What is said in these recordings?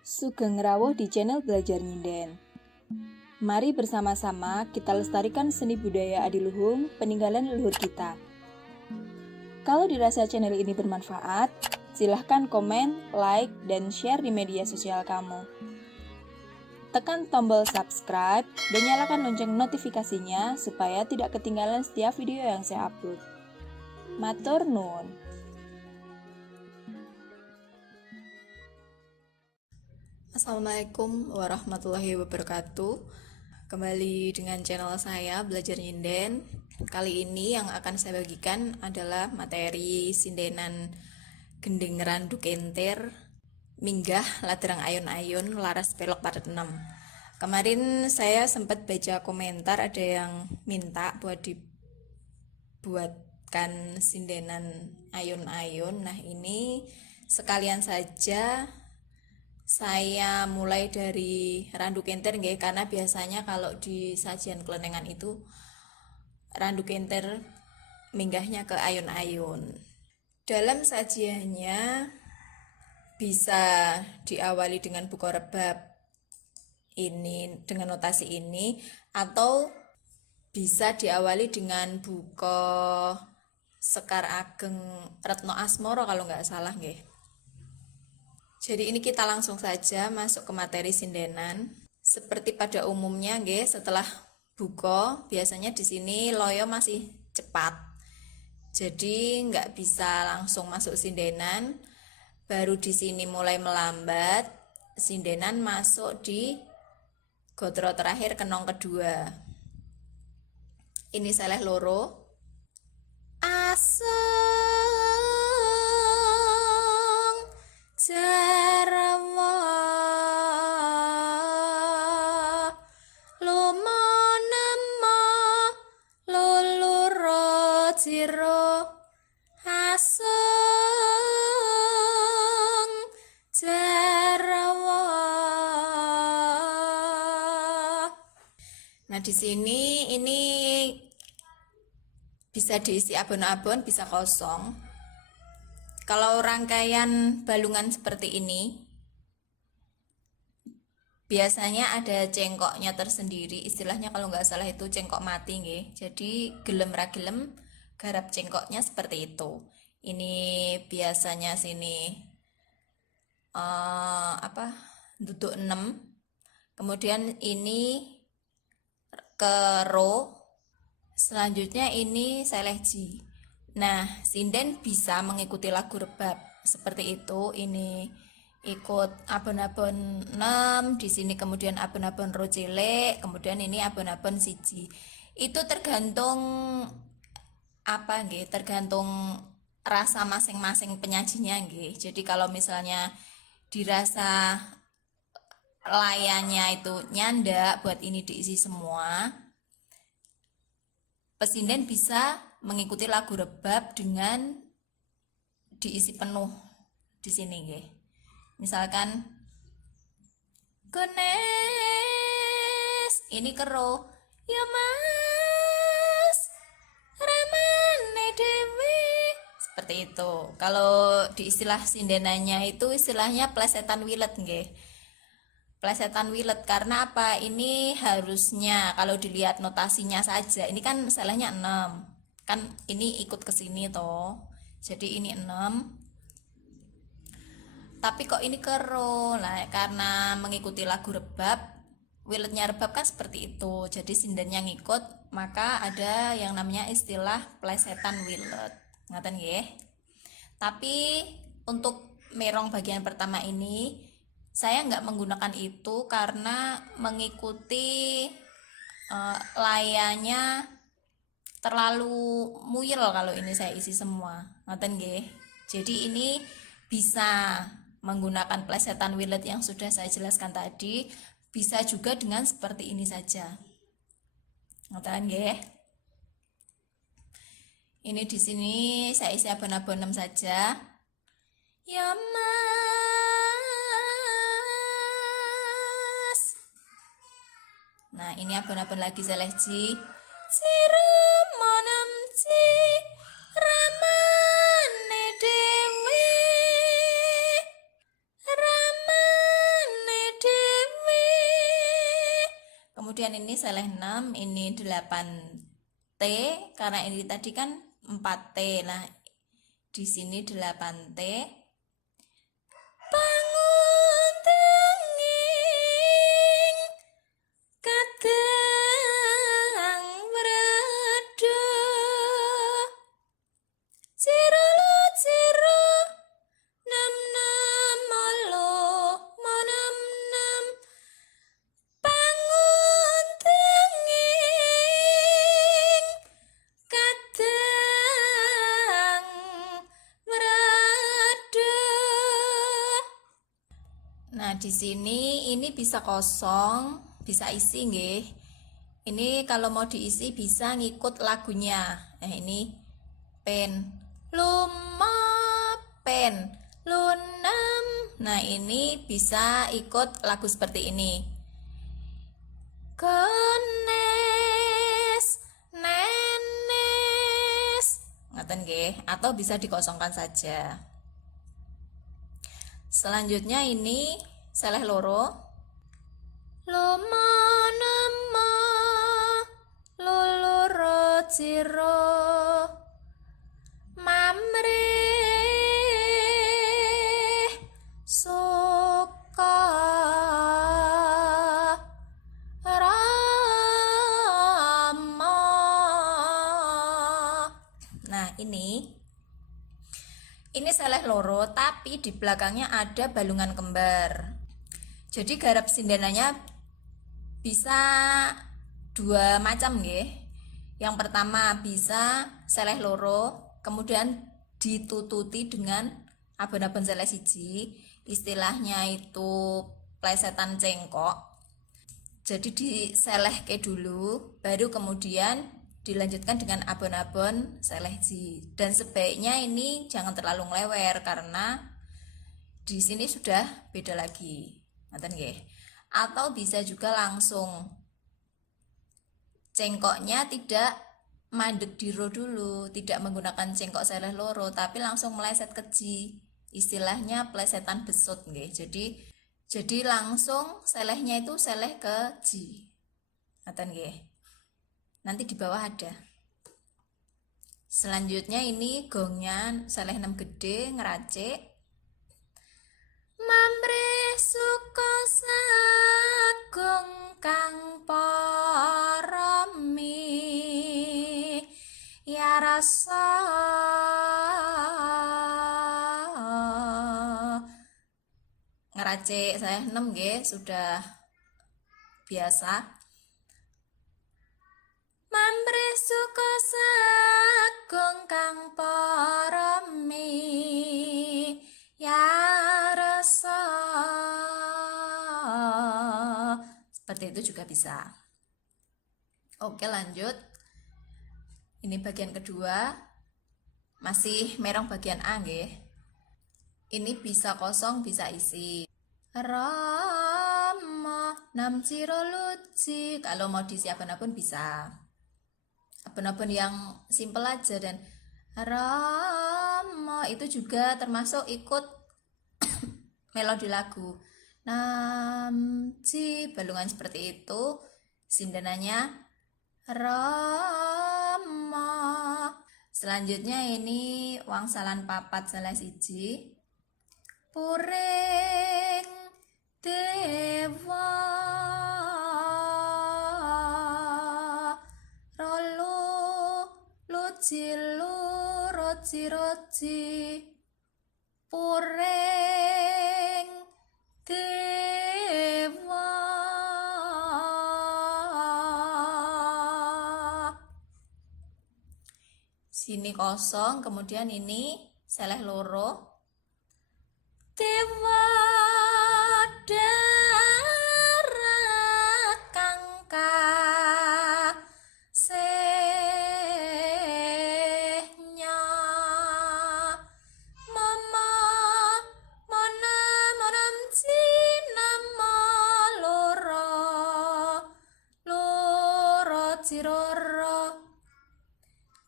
Sugeng rawuh di channel Belajar Nyinden. Mari bersama-sama kita lestarikan seni budaya adiluhung peninggalan leluhur kita. Kalau dirasa channel ini bermanfaat, silahkan komen, like, dan share di media sosial kamu. Tekan tombol subscribe dan nyalakan lonceng notifikasinya supaya tidak ketinggalan setiap video yang saya upload. Matur nuwun. Assalamualaikum warahmatullahi wabarakatuh. Kembali dengan channel saya Belajar Nyinden. Kali ini yang akan saya bagikan adalah materi sindenan gending randu kentir minggah ladrang ayun-ayun laras pelok padet 6. Kemarin saya sempat baca komentar ada yang minta buat dibuatkan sindenan ayun-ayun. Nah, ini sekalian saja saya mulai dari randu kentir nggih, karena biasanya kalau di sajian kelenengan itu randu kentir minggahnya ke ayun-ayun. Dalam sajiannya bisa diawali dengan buka rebab ini dengan notasi ini, atau bisa diawali dengan buka Sekar Ageng Retno Asmoro kalau nggak salah nggih. Jadi ini kita langsung saja masuk ke materi sindenan. Seperti pada umumnya nggih, setelah buka biasanya di sini loyo masih cepat. Jadi nggak bisa langsung masuk sindenan. Baru di sini mulai melambat, sindenan masuk di gotro terakhir kenong kedua. Ini seleh loro. Aseng Jarawa lumonema luluro jiro aseng Jarawa. Nah, di sini ini bisa diisi abon-abon, bisa kosong. Kalau rangkaian balungan seperti ini, biasanya ada cengkoknya tersendiri. Istilahnya kalau nggak salah itu cengkok mati nggih. Jadi gelem ra gelem garap cengkoknya seperti itu. Ini biasanya sini duduk 6. Kemudian ini ke ro. Selanjutnya ini seleji. Nah, sinden bisa mengikuti lagu rebab seperti itu. Ini ikut abon-abon 6, di sini kemudian abon-abon ro cilik, kemudian ini abon-abon siji. Itu tergantung apa nggih? Tergantung rasa masing-masing penyajinya nggih. Jadi kalau misalnya dirasa layarnya itu nyanda buat ini diisi semua, pesinden bisa mengikuti lagu rebab dengan diisi penuh di sini nggih. Misalkan Gones ini kero ya mas ramane dewi, seperti itu. Kalau di istilah sindenannya itu istilahnya plesetan wilet nggih. Plesetan wilet karena apa? Ini harusnya kalau dilihat notasinya saja, ini kan selehnya 6. Kan ini ikut ke sini toh. Jadi ini 6. Tapi kok ini kero? Nah, karena mengikuti lagu rebab, wiletnya rebab kan seperti itu. Jadi sindennya ngikut, maka ada yang namanya istilah plesetan wilet. Ngaten nggih. Tapi untuk merong bagian pertama ini saya nggak menggunakan itu karena mengikuti layarnya terlalu muyel kalau ini saya isi semua. Ngaten nggih. Jadi ini bisa menggunakan plesetan wilet yang sudah saya jelaskan tadi, bisa juga dengan seperti ini saja. Ngaten nggih. Ini di sini saya isi abon-abon 6 saja. Ya mas. Nah, ini abon-abon lagi seleji. Ciremonem ci ramane dewi ramane kemudian ini seleh 6, ini 8T, karena ini tadi kan 4T. Nah, di sini 8T. Bangun tenging kadang mereduh, ciro lo ciro, nam nam molo monam nam. Bangun tenging kadang mereduh. Nah, di sini ini bisa kosong, bisa isi nggih. Ini kalau mau diisi bisa ngikut lagunya. Nah, ini pen lumapen lunam. Nah, ini bisa ikut lagu seperti ini. Kenes nenes, ngaten nggih, atau bisa dikosongkan saja. Selanjutnya ini seleh loro. Loma nama luluro ciro mamrih suka rama. Nah, ini seleh loro, tapi di belakangnya ada balungan kembar. Jadi garap sindananya bisa dua macam nggih. Yang pertama bisa seleh loro, kemudian ditututi dengan abon-abon seleh siji. Istilahnya itu plesetan cengkok. Jadi diselehke dulu, baru kemudian dilanjutkan dengan abon-abon seleh ji. Dan sebaiknya ini jangan terlalu ngelewer karena di sini sudah beda lagi. Ngaten nggih. Atau bisa juga langsung cengkoknya tidak mandek diro dulu, tidak menggunakan cengkok seleh loro, tapi langsung meleset ke ji. Istilahnya plesetan besut nggih. Jadi langsung selehnya itu seleh ke ji. Ngaten nggih. Nanti di bawah ada. Selanjutnya ini gongnya seleh 6 gede ngeracik. Mamrih suka sagung kang parami ya rasa. Ngeracik saya 6 nggih, sudah biasa. Mamrih suka sagung kang parami ya rasa. Seperti itu juga bisa. Oke, lanjut. Ini bagian kedua. Masih merong bagian A nggih. Ini bisa kosong, bisa isi. Rama nam ciro luci. Kalau mau diisi abon-abon bisa. Abon-abon yang simple aja. Dan Rama itu juga termasuk ikut melodi lagu. Namci balungan seperti itu. Sindananya Rama. Selanjutnya ini wangsalan papat seleh siji. Puring dewa cilu roci puring dewa. Sini kosong, kemudian ini seleh loro. Dewa darat kangka Ciroro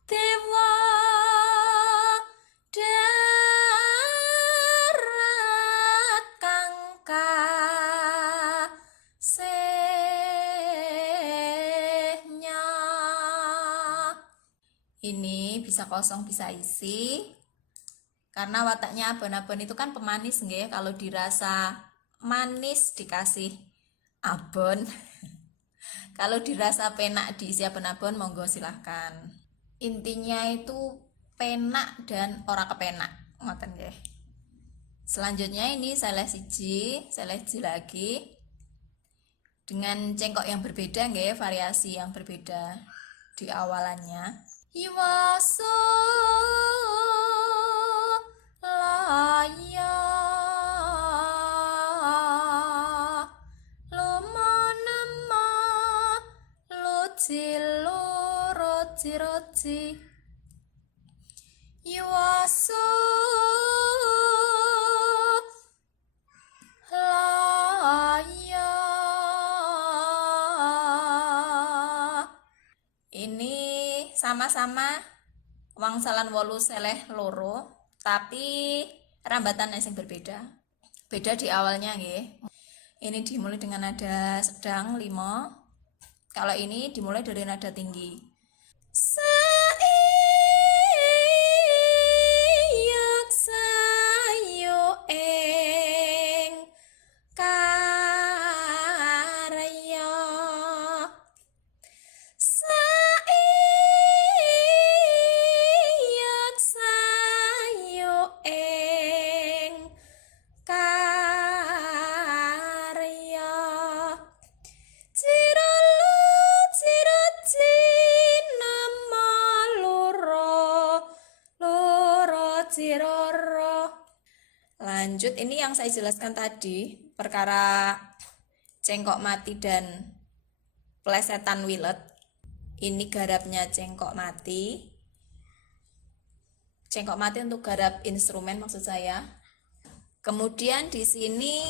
Dewa darat ini bisa kosong bisa isi. Karena wataknya abon-abon itu kan pemanis nggih, kalau dirasa manis dikasih abon. Kalau dirasa penak diisi abon-abon monggo silahkan. Intinya itu penak dan ora kepenak, ngoten nggih. Selanjutnya ini seleh siji lagi dengan cengkok yang berbeda nggih, variasi yang berbeda di awalannya. Iwaso laya lumanema luci roci Iwaso laya. Ini sama-sama wangsalan wolu seleh loro, tapi rambatan yang berbeda. Beda di awalnya nggih. Ini dimulai dengan nada sedang 5. Kalau ini dimulai dari nada tinggi. Saiyak sayo eng karya saiyak sayo eng karya cirolo ciroci nama loro ciroro. Lanjut, ini yang saya jelaskan tadi perkara cengkok mati dan plesetan wilet. Ini garapnya cengkok mati. Cengkok mati untuk garap instrumen maksud saya. Kemudian di sini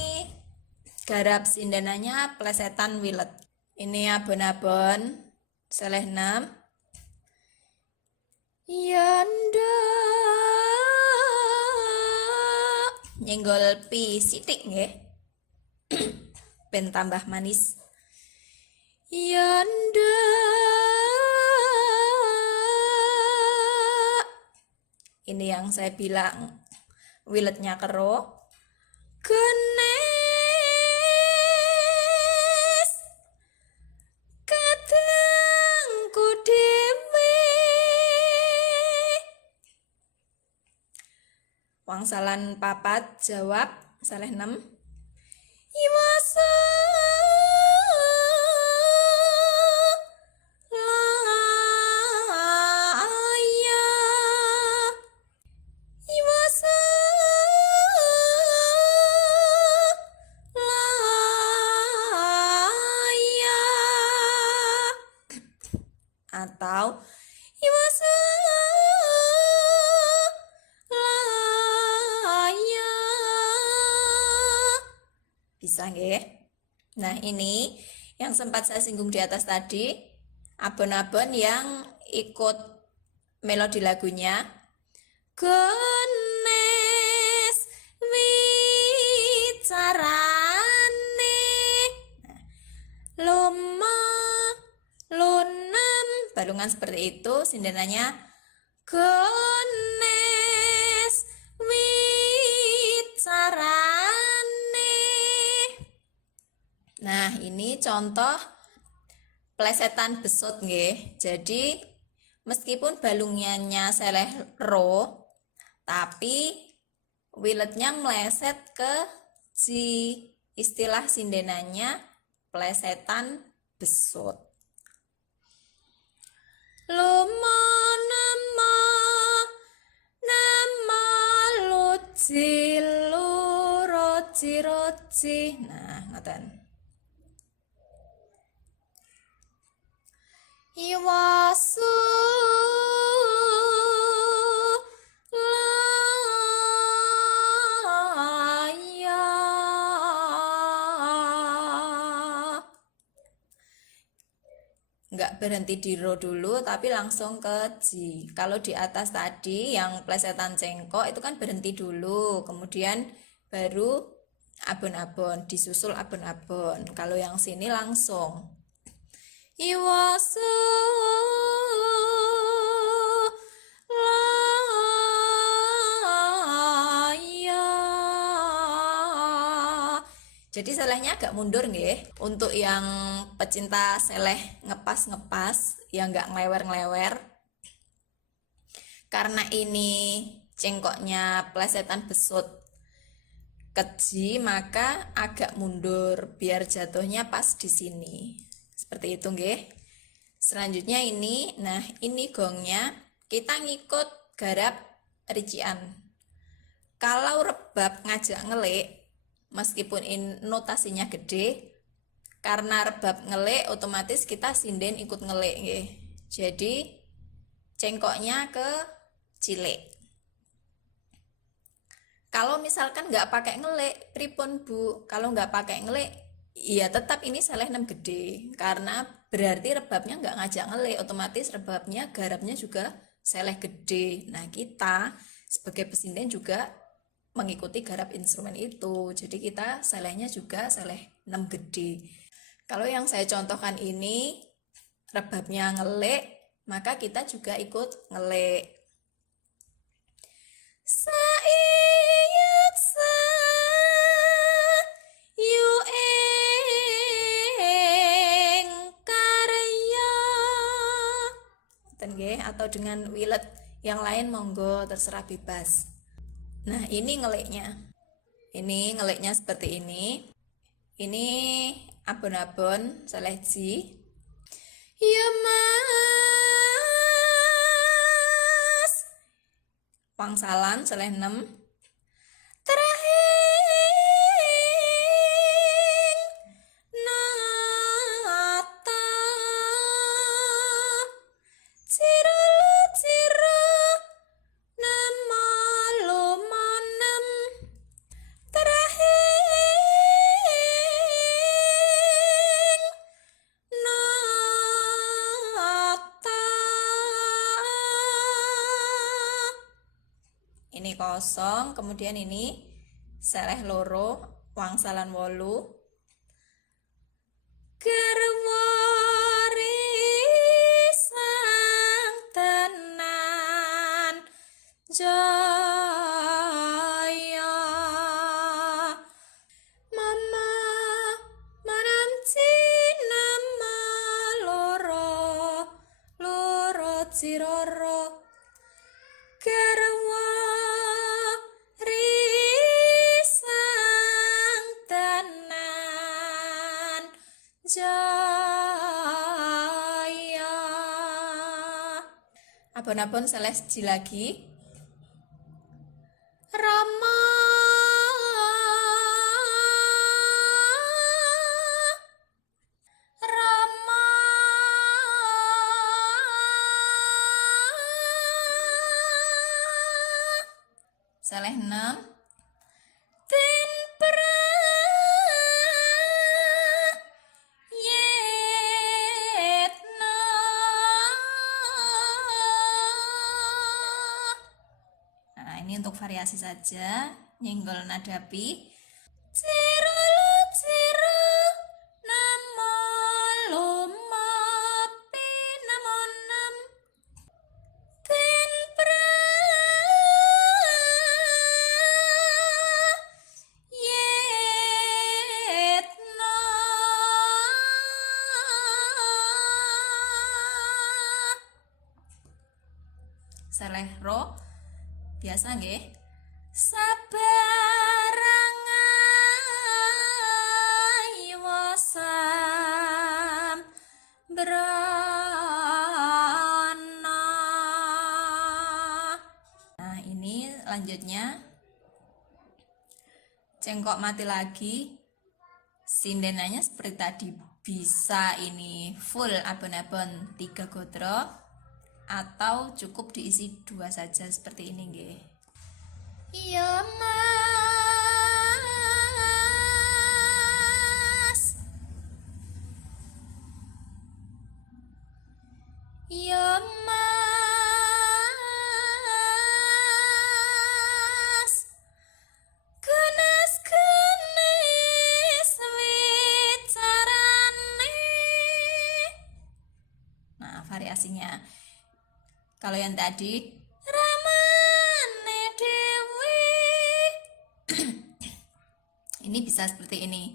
garap sindananya plesetan wilet. Ini abon-abon seleh 6. Yanda nyenggol pi sitik nggih. Ben tambah manis. Yanda ini yang saya bilang wiletnya kero. Genes kadangku dhewe. Wangsalan papat jawab saleh 6. Iwasa laya Iwasa laya atau Iwasa laya. Bisa nggih? Nah, ini yang sempat saya singgung di atas tadi, abon-abon yang ikut melodi lagunya. Genes wicarane loma lunam balungan seperti itu sindananya. Genes wicarane. Nah, ini contoh plesetan besut nggih. Jadi meskipun balungannya seleh ro, tapi wiletnya meleset ke ji. Istilah sindenanya plesetan besut. Lumanema nama luci roci. Nah, ngoten. Iwasu laya nggak berhenti di ro dulu tapi langsung ke ji. Kalau di atas tadi yang plesetan cengkok itu kan berhenti dulu, kemudian baru abon-abon, disusul abon-abon. Kalau yang sini langsung. Iwasu Jadi selehnya agak mundur nggih. Untuk yang pecinta seleh ngepas-ngepas yang nggak ngelewer-ngelewer. Karena ini cengkoknya plesetan besut keji, maka agak mundur biar jatuhnya pas di sini. Seperti itu nggih. Selanjutnya ini, nah ini gongnya kita ngikut garap rician. Kalau rebab ngajak ngelik, meskipun notasinya gede, karena rebab ngelik otomatis kita sinden ikut ngelik nggih. Jadi cengkoknya ke cilik. Kalau misalkan nggak pakai ngelik, pripun Bu? Kalau nggak pakai ngelik, ya tetap ini seleh 6 gede. Karena berarti rebabnya nggak ngajak ngelik, otomatis rebabnya garapnya juga seleh gede. Nah kita sebagai pesinden juga mengikuti garap instrumen itu. Jadi kita selehnya juga seleh 6 gede. Kalau yang saya contohkan ini rebabnya ngelik, maka kita juga ikut ngelik. Saiyat sa yu ing karya. Atau dengan wilet yang lain monggo terserah bebas. Nah ini ngeliknya. Ini ngeliknya seperti ini. Ini abon-abon seleji. Ya mas. Wangsalan seleh 6. Terahing nata. Ciro nama lumanem. Terahing nata. Ini kosong, kemudian ini seleh loro, wangsalan 8. Garwa risang tenan jaya. Mama manamci nama loro ciroro. Garwa risang tenan jaya. Abon-abon seleh siji lagi. Rama Rama seleh 6. Ten prayetna. Nah ini untuk variasi saja, nyenggol nadapi. Ciro namo lumapi namo nam. Ten prayetna. Seleh ro biasa nggih. Sabarangai wasam brana. Nah ini lanjutnya cengkok mati lagi. Sindenannya seperti tadi, bisa ini full abon-abon 3 godro atau cukup diisi 2 saja seperti ini nggih. Ya mas. Ya mas. Genes wicarane. Nah variasinya, kalau yang tadi ramane dewi Ini bisa seperti ini.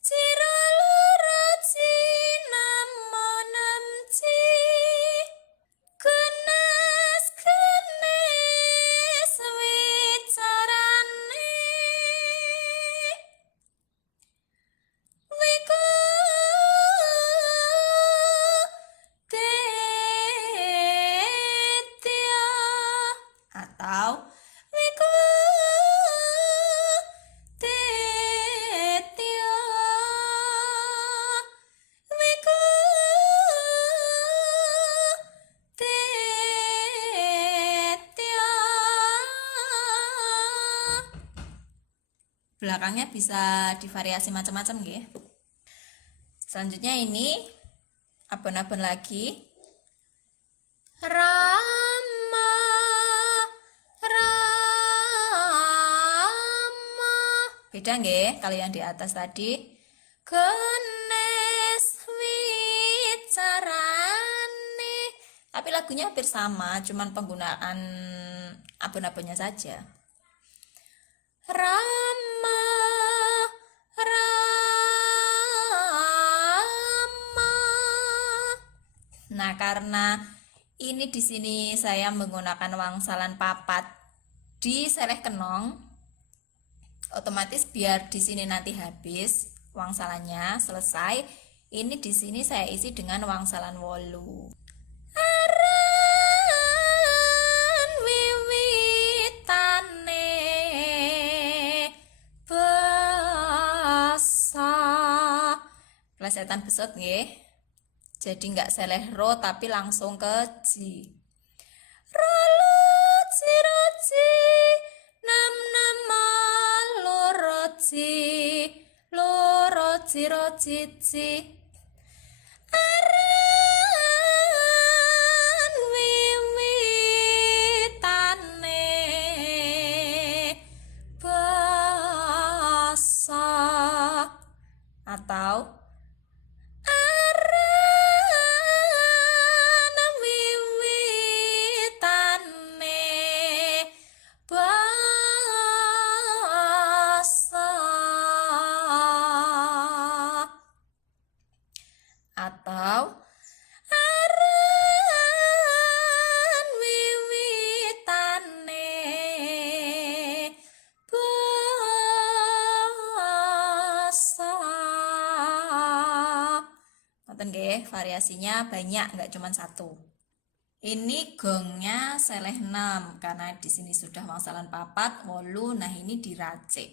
Ciro loro cinamo namci kenas kenes wicarane wiku tetya atau wiku tetya wiku tetya. Belakangnya bisa divariasi macam-macam nggih. Selanjutnya ini abon-abon lagi. Rama Rama. Beda nggih kalau yang di atas tadi. Kenes wicarane. Tapi lagunya hampir sama, cuman penggunaan abon-abonnya saja. Rama Rama. Nah, karena ini di sini saya menggunakan wangsalan papat di seleh kenong, otomatis biar di sini nanti habis wangsalannya selesai, ini di sini saya isi dengan wangsalan wolu. Aran wiwitane basa. Plesetan besut nggih. Jadi nggak seleh ro tapi langsung ke ji. Rolo ciroci nam nama loro ciro cici. Aran wiwitane basa atau aran wiwitane basa atau aran wiwitane basa. Ngoten nggih, variasinya banyak, nggak cuma satu. Ini gongnya seleh 6 karena di sini sudah wangsalan papat wolu. Nah, ini diracik.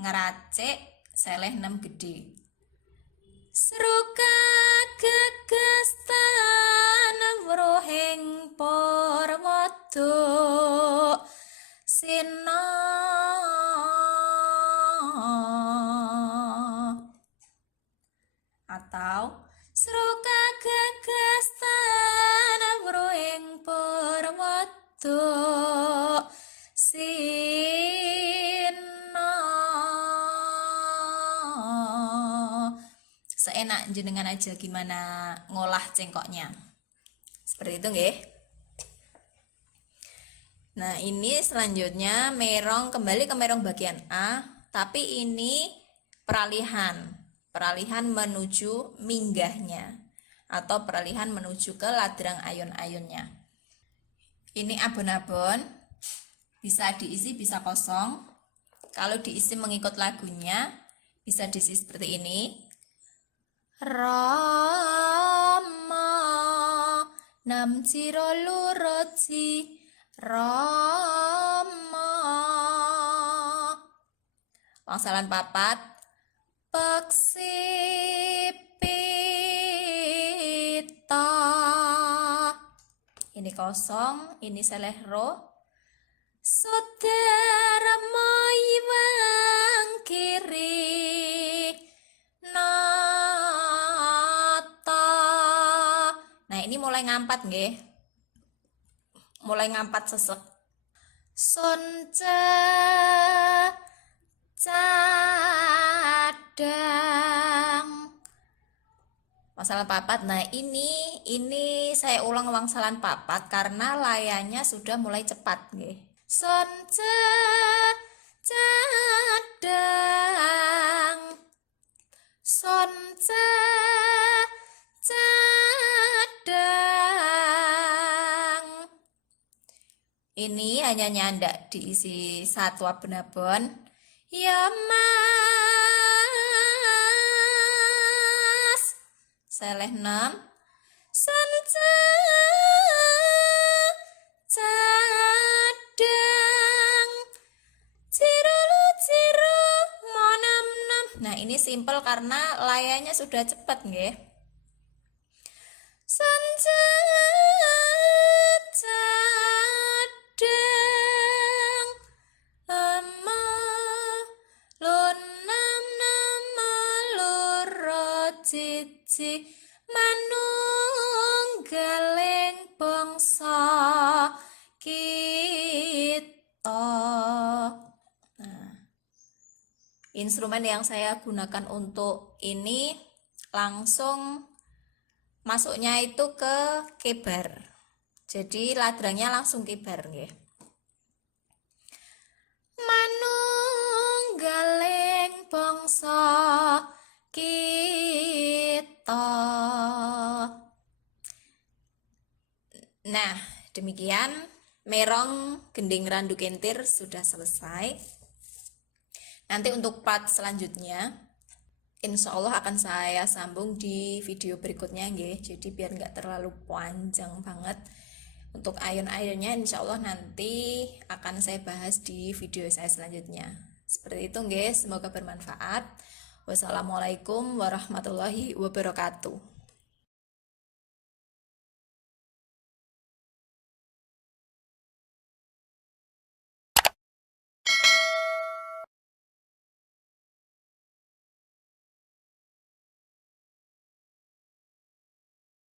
Ngeracik seleh 6 gede. Sruka gegestan wrohing parwada sina atau sruka gegestan wrohing parwada sina. Seenak jenengan aja gimana ngolah cengkoknya. Seperti itu nggih. Nah, ini selanjutnya merong, kembali ke merong bagian A, tapi ini peralihan menuju minggahnya atau peralihan menuju ke ladrang ayun-ayunnya. Ini abon-abon, bisa diisi bisa kosong. Kalau diisi mengikut lagunya bisa diisi seperti ini. Rama nam ciro luroci Rama. Wangsalan papat peksipita. Ini kosong, ini seleh ro. Saudara moiwang kiri nata. Nah, ini mulai ngampat nggih. Mulai ngampat sesek. Sonca cadang. Wangsalan papat. Nah, ini saya ulang wangsalan papat karena layanya sudah mulai cepat nggih. Sonca cadang Ini hanya nyandak diisi satu abon-abon. Ya mas, seleh 6. Senja cadang, cirulu ciru monam nam. Nah ini simple karena layanya sudah cepat nggih. Senja cadang, lama lunam nama loro cici manunggaling bangsa kita. Nah, instrumen yang saya gunakan untuk ini langsung masuknya itu ke kebar. Jadi ladrangnya langsung kebar nggih. Manunggaling bangsa kita. Nah, demikian merong gending randu kentir sudah selesai. Nanti untuk part selanjutnya insya Allah akan saya sambung di video berikutnya nggih. Jadi biar nggak terlalu panjang banget. Untuk ayun-ayunnya insya Allah nanti akan saya bahas di video saya selanjutnya. Seperti itu nggih, semoga bermanfaat. Wassalamualaikum warahmatullahi wabarakatuh.